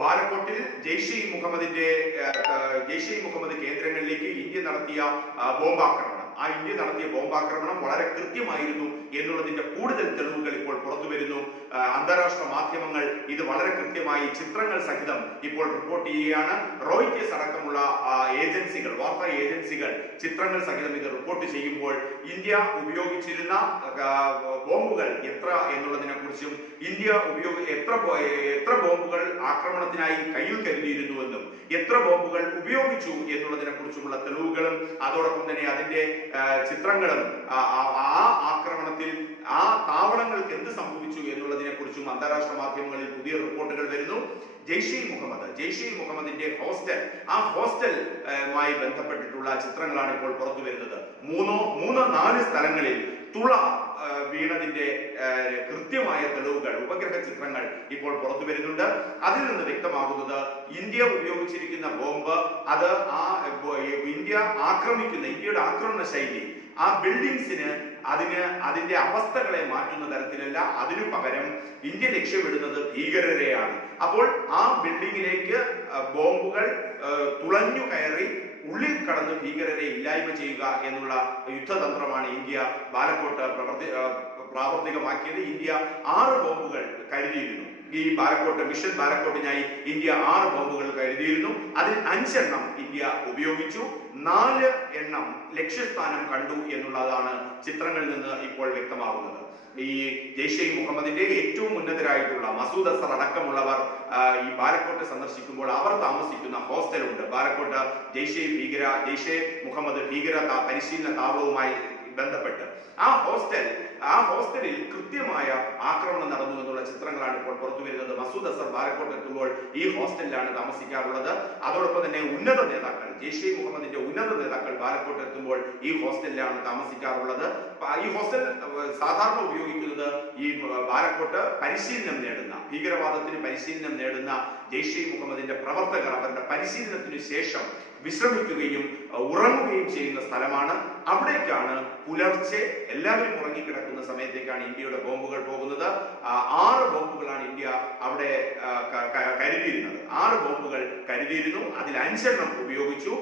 ബാലക്കോട്ടിൽ Jaish E മുഹമ്മദിന്റെ Jaish E Muhammad കേന്ദ്രങ്ങളിലേക്ക് India നടത്തിയ ബോംബാക്രമണം. ആ ഇന്ത്യ നടത്തിയ ബോംബാക്രമണം വളരെ കൃത്യമായിരുന്നു എന്നുള്ളതിന്റെ കൂടുതൽ തെളിവുകൾ ഇപ്പോൾ പുറത്തു വരുന്നു അന്താരാഷ്ട്ര മാധ്യമങ്ങൾ ഇത് വളരെ കൃത്യമായി ചിത്രങ്ങൾ സഹിതം ഇപ്പോൾ റിപ്പോർട്ട് ചെയ്യുകയാണ്. റോയിറ്റേഴ്സ് അടക്കമുള്ള ഏജൻസികൾ വാർത്താ ഏജൻസികൾ ചിത്രങ്ങൾ സഹിതം ഇത് റിപ്പോർട്ട് ചെയ്യുമ്പോൾ ഇന്ത്യ ഉപയോഗിച്ചിരുന്ന ബോംബുകൾ എത്ര എന്നുള്ളതിനെ കുറിച്ചും ഇന്ത്യ ഉപയോഗ എത്ര എത്ര ബോംബുകൾ ആക്രമണത്തിനായി കയ്യിൽ കരുതിയിരുന്നുവെന്നും എത്ര ബോംബുകൾ ഉപയോഗിച്ചു എന്നുള്ളതിനെ കുറിച്ചുമുള്ള തെളിവുകളും അതോടൊപ്പം തന്നെ അതിന്റെ ചിത്രങ്ങളും ആ, ആക്രമണത്തിൽ ആ താവളങ്ങൾക്ക് എന്ത് സംഭവിച്ചു എന്നുള്ളതിനെ കുറിച്ചും അന്താരാഷ്ട്ര മാധ്യമങ്ങളിൽ പുതിയ റിപ്പോർട്ടുകൾ വരുന്നു. ജെയ്ഷെ മുഹമ്മദ് ജെയ്ഷെ മുഹമ്മദിന്റെ ഹോസ്റ്റൽ. ആ ഹോസ്റ്റലുമായി ബന്ധപ്പെട്ടിട്ടുള്ള ചിത്രങ്ങളാണ് ഇപ്പോൾ പുറത്തു വരുന്നത്. മൂന്നോ മൂന്നോ നാല് സ്ഥലങ്ങളിൽ തുള വീണതിന്റെ കൃത്യമായ തെളിവുകൾ ഉപഗ്രഹ ചിത്രങ്ങൾ ഇപ്പോൾ പുറത്തു വരുന്നുണ്ട്. അതിൽ നിന്ന് വ്യക്തമാകുന്നത് ഇന്ത്യ ഉപയോഗിച്ചിരിക്കുന്ന ബോംബ് അത് ആ ഇന്ത്യ ആക്രമിക്കുന്ന ഇന്ത്യയുടെ ആക്രമണ ശൈലി ആ ബിൽഡിങ്സിന് അതിന് അതിന്റെ അവസ്ഥകളെ മാറ്റുന്ന തരത്തിലല്ല അതിനു പകരം ഇന്ത്യ ലക്ഷ്യമിടുന്നത് ഭീകരരെയാണ്. അപ്പോൾ ആ ബിൽഡിങ്ങിലേക്ക് ബോംബുകൾ തുളഞ്ഞു കയറി ഉള്ളിൽ കടന്ന് ഭീകരരെ ഇല്ലായ്മ ചെയ്യുക എന്നുള്ള യുദ്ധതന്ത്രമാണ് ഇന്ത്യ ബാലക്കോട്ട് പ്രവർത്തി പ്രാവർത്തികമാക്കിയത്. ഇന്ത്യ ആറ് ബോംബുകൾ കരുതിയിരുന്നു. ഈ ബാരക്കോട്ട് മിഷൻ ബാരക്കോട്ടിനായി ഇന്ത്യ ആറ് ബോംബുകൾ കരുതിയിരുന്നു. അതിൽ അഞ്ചെണ്ണം ഇന്ത്യ ഉപയോഗിച്ചു. നാല് എണ്ണം ലക്ഷ്യസ്ഥാനം കണ്ടു എന്നുള്ളതാണ് ചിത്രങ്ങളിൽ നിന്ന് ഇപ്പോൾ വ്യക്തമാകുന്നത്. ഈ ജെയ്ഷെ മുഹമ്മദിന്റെ ഏറ്റവും ഉന്നതരായിട്ടുള്ള മസൂദ് അസർ അടക്കമുള്ളവർ ഈ ബാലക്കോട്ട് സന്ദർശിക്കുമ്പോൾ അവർ താമസിക്കുന്ന ഹോസ്റ്റലുണ്ട്. ബാലക്കോട്ട് ജെയ്ഷെ ഭീകര ജെയ്ഷെ മുഹമ്മദ് ഭീകര പരിശീലന താവളവുമായി ബന്ധപ്പെട്ട്. ആ ഹോസ്റ്റൽ ആ ഹോസ്റ്റലിൽ കൃത്യമായ ആക്രമണം നടന്നു എന്നുള്ള ചിത്രങ്ങളാണ് ഇപ്പോൾ പുറത്തു വരുന്നത്. മസൂദ് അസർ ബാലക്കോട്ട് എത്തുമ്പോൾ ഈ ഹോസ്റ്റലിലാണ് താമസിക്കാറുള്ളത്. അതോടൊപ്പം തന്നെ ഉന്നത നേതാക്കൾ ജെയ്ഷെ മുഹമ്മദിന്റെ ഉന്നത നേതാക്കൾ ബാലക്കോട്ട് എത്തുമ്പോൾ ഈ ഹോസ്റ്റലിലാണ് താമസിക്കാറുള്ളത്. ഈ ഹോസ്റ്റൽ സാധാരണ ഉപയോഗിക്കുന്നത് ഈ ബാലക്കോട്ട് പരിശീലനം നേടുന്ന ഭീകരവാദത്തിന് പരിശീലനം നേടുന്ന ജെയ്ഷെ മുഹമ്മദിന്റെ പ്രവർത്തകർ അവരുടെ പരിശീലനത്തിനു ശേഷം വിശ്രമിക്കുകയും ഉറങ്ങുകയും ചെയ്യുന്ന സ്ഥലമാണ്. അവിടേക്കാണ് പുലർച്ചെ എല്ലാവരും ഉറങ്ങിക്കിടക്കുന്ന സമയത്തേക്കാണ് ഇന്ത്യയുടെ ബോംബുകൾ പോകുന്നത്. ആറ് ബോംബുകളാണ് ഇന്ത്യ അവിടെ കരുതിയിരുന്നത്. ആറ് ബോംബുകൾ കരുതിയിരുന്നു. അതിൽ അഞ്ചെണ്ണം ഉപയോഗിച്ചു.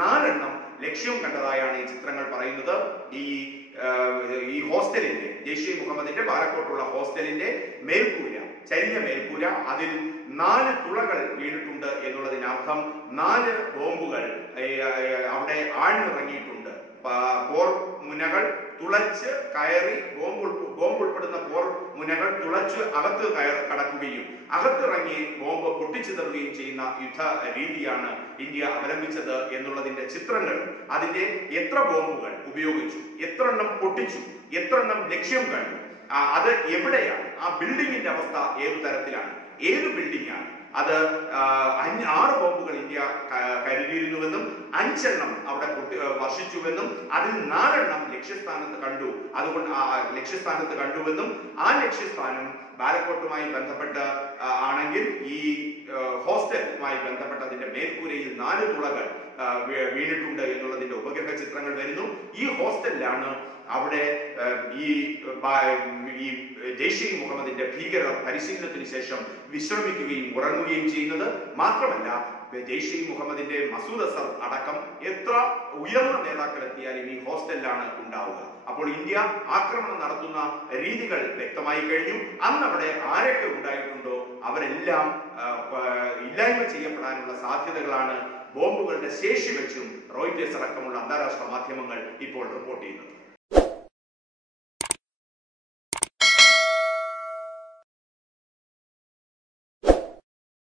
നാലെണ്ണം ലക്ഷ്യം കണ്ടതായാണ് ഈ ചിത്രങ്ങൾ പറയുന്നത്. ഈ ഈ ഹോസ്റ്റലിന്റെ ജെയ്ഷെ മുഹമ്മദിന്റെ ബാലക്കോട്ടുള്ള ഹോസ്റ്റലിന്റെ മേൽക്കൂര ചരിഞ്ഞ മേൽക്കൂര. അതിൽ നാല് തുളകൾ വീണിട്ടുണ്ട് എന്നുള്ളതിനർത്ഥം നാല് ബോംബുകൾ അവിടെ ആഴ്ന്നിറങ്ങിയിട്ടുണ്ട്. പോർ മുനകൾ തുളച്ച് കയറി ബോംബ് ബോംബ് ഉൾപ്പെടുന്ന പോർ മുനകൾ തുളച്ച് അകത്ത് കയർ കടക്കുകയും അകത്തിറങ്ങി ബോംബ് പൊട്ടിച്ചിതറുകയും ചെയ്യുന്ന യുദ്ധ രീതിയാണ് ഇന്ത്യ അവലംബിച്ചത് എന്നുള്ളതിന്റെ ചിത്രങ്ങൾ അതിന്റെ എത്ര ബോംബുകൾ ഉപയോഗിച്ചു എത്ര എണ്ണം പൊട്ടിച്ചു എത്ര എണ്ണം ലക്ഷ്യം കണ്ടു. അത് എവിടെയാണ്? ആ ബിൽഡിങ്ങിന്റെ അവസ്ഥ ഏതു തരത്തിലാണ്? ഏത് ബിൽഡിംഗ് ആണ്? അത് ആറ് ബോംബുകൾ ഇന്ത്യ കരുതിയിരുന്നുവെന്നും അഞ്ചെണ്ണം അവിടെ വർഷിച്ചുവെന്നും അതിൽ നാലെണ്ണം ലക്ഷ്യസ്ഥാനത്ത് കണ്ടു. അതുകൊണ്ട് ആ ലക്ഷ്യസ്ഥാനത്ത് കണ്ടുവെന്നും ആ ലക്ഷ്യസ്ഥാനം ബാലക്കോട്ടുമായി ബന്ധപ്പെട്ട് ആണെങ്കിൽ ഈ ഹോസ്റ്റലുമായി ബന്ധപ്പെട്ടതിന്റെ മേൽക്കൂരയിൽ നാല് തുളകൾ വീണിട്ടുണ്ട് എന്നുള്ളതിന്റെ ഉപഗ്രഹ ചിത്രങ്ങൾ വരുന്നു. ഈ ഹോസ്റ്റലിലാണ് അവിടെ ഈ ഈ ജെയ്ഷെ മുഹമ്മദിന്റെ ഭീകര പരിശീലനത്തിന് ശേഷം വിശ്രമിക്കുകയും ഉറങ്ങുകയും ചെയ്യുന്നത് മാത്രമല്ല ജെയ്ഷെ മുഹമ്മദിന്റെ മസൂദ് അസർ അടക്കം എത്ര ഉയർന്ന നേതാക്കൾ എത്തിയാലും ഈ ഹോസ്റ്റലിലാണ് ഉണ്ടാവുക. അപ്പോൾ ഇന്ത്യ ആക്രമണം നടത്തുന്ന രീതികൾ വ്യക്തമായി കഴിഞ്ഞു. അന്ന് അവിടെ ആരൊക്കെ ഉണ്ടായിട്ടുണ്ടോ അവരെല്ലാം ഇല്ലായ്മ ചെയ്യപ്പെടാനുള്ള സാധ്യതകളാണ് ബോംബുകളുടെ ശേഷി വെച്ചും റോയിറ്റേഴ്സ് അടക്കമുള്ള അന്താരാഷ്ട്ര മാധ്യമങ്ങൾ ഇപ്പോൾ റിപ്പോർട്ട് ചെയ്യുന്നത്.